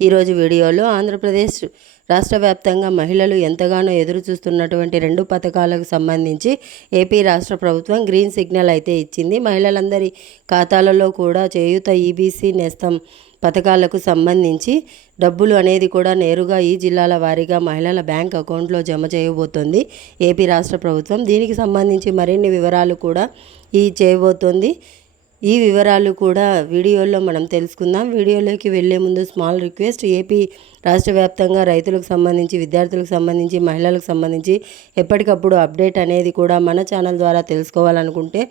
ఈరోజు వీడియోలో ఆంధ్రప్రదేశ్ రాష్ట్ర వ్యాప్తంగా మహిళలు ఎంతగానో ఎదురు చూస్తున్నటువంటి రెండు పథకాలకు సంబంధించి ఏపీ రాష్ట్ర ప్రభుత్వం గ్రీన్ సిగ్నల్ అయితే ఇచ్చింది. మహిళలందరి ఖాతాలలో కూడా చేయూత ఈబీసీ నేస్తం పథకాలకు సంబంధించి డబ్బులు అనేది కూడా నేరుగా ఈ జిల్లాల వారీగా మహిళల బ్యాంక్ అకౌంట్లో జమ చేయబోతోంది. ఏపీ రాష్ట్ర ప్రభుత్వం దీనికి సంబంధించి మరిన్ని వివరాలు కూడా ఈ చేయబోతోంది. ఈ వివరాలు కూడా వీడియోలో మనం తెలుసుకుందాం. వీడియోలోకి వెళ్ళే ముందు స్మాల్ రిక్వెస్ట్ ఏపీ రాష్ట్ర వ్యాప్తంగా రైతులకు సంబంధించి విద్యార్థులకు సంబంధించి మహిళలకు సంబంధించి ఎప్పటికప్పుడు అప్డేట్ అనేది కూడా మన ఛానల్ ద్వారా తెలుసుకోవాలనుకుంటే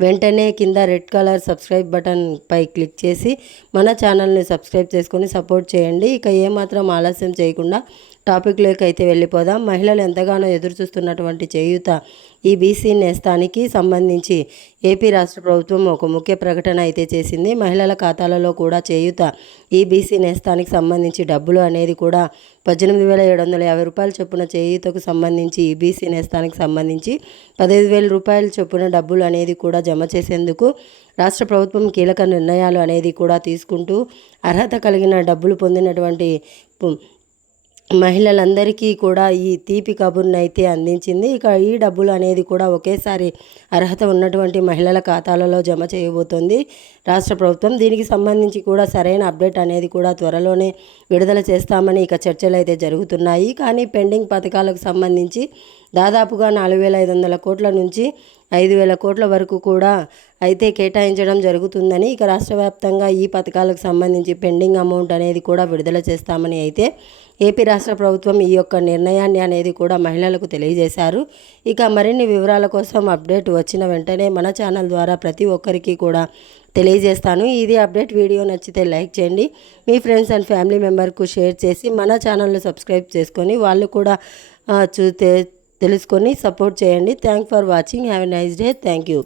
వెంటనే కింద రెడ్ కలర్ సబ్స్క్రైబ్ బటన్ పై క్లిక్ చేసి మన ఛానల్ని సబ్స్క్రైబ్ చేసుకొని సపోర్ట్ చేయండి. ఇక ఏమాత్రం ఆలస్యం చేయకుండా టాపిక్లోకి అయితే వెళ్ళిపోదాం. మహిళలు ఎంతగానో ఎదురు చూస్తున్నటువంటి చేయూత ఈ బీసీ నేస్తానికి సంబంధించి ఏపీ రాష్ట్ర ప్రభుత్వం ఒక ముఖ్య ప్రకటన అయితే చేసింది. మహిళల ఖాతాలలో కూడా చేయూత ఈ బీసీ నేస్తానికి సంబంధించి డబ్బులు అనేది కూడా పద్దెనిమిది వేల ఏడు వందల యాభై రూపాయల చొప్పున చేయూతకు సంబంధించి ఈబీసీ నేస్తానికి సంబంధించి పదహైదు వేల రూపాయల చొప్పున డబ్బులు అనేది కూడా జమ చేసేందుకు రాష్ట్ర ప్రభుత్వం కీలక నిర్ణయాలు అనేది కూడా తీసుకుంటూ అర్హత కలిగిన డబ్బులు పొందినటువంటి మహిళలందరికీ కూడా ఈ తీపి కబుర్ని అయితే అందించింది. ఇక ఈ డబ్బులు అనేది కూడా ఒకేసారి అర్హత ఉన్నటువంటి మహిళల ఖాతాలలో జమ చేయబోతోంది. రాష్ట్ర ప్రభుత్వం దీనికి సంబంధించి కూడా సరైన అప్డేట్ అనేది కూడా త్వరలోనే విడుదల చేస్తామని ఇక చర్చలు అయితే జరుగుతున్నాయి. కానీ పెండింగ్ పథకాలకు సంబంధించి దాదాపుగా నాలుగు వేల ఐదు వందల కోట్ల నుంచి ఐదు వేల కోట్ల వరకు కూడా అయితే కేటాయించడం జరుగుతుందని ఇక రాష్ట్ర వ్యాప్తంగా ఈ పథకాలకు సంబంధించి పెండింగ్ అమౌంట్ అనేది కూడా విడుదల చేస్తామని అయితే ఏపీ రాష్ట్ర ప్రభుత్వం ఈ యొక్క నిర్ణయాన్ని అనేది కూడా మహిళలకు తెలియజేశారు. ఇక మరిన్ని వివరాల కోసం అప్డేట్ వచ్చిన వెంటనే మన ఛానల్ ద్వారా ప్రతి ఒక్కరికి కూడా తెలియజేస్తాను. ఇది అప్డేట్ వీడియో నచ్చితే లైక్ చేయండి. మీ ఫ్రెండ్స్ అండ్ ఫ్యామిలీ మెంబర్కు షేర్ చేసి మన ఛానల్ను సబ్స్క్రైబ్ చేసుకొని వాళ్ళు కూడా చూ తెలుసుకొని సపోర్ట్ చేయండి thank for watching have a nice day thank you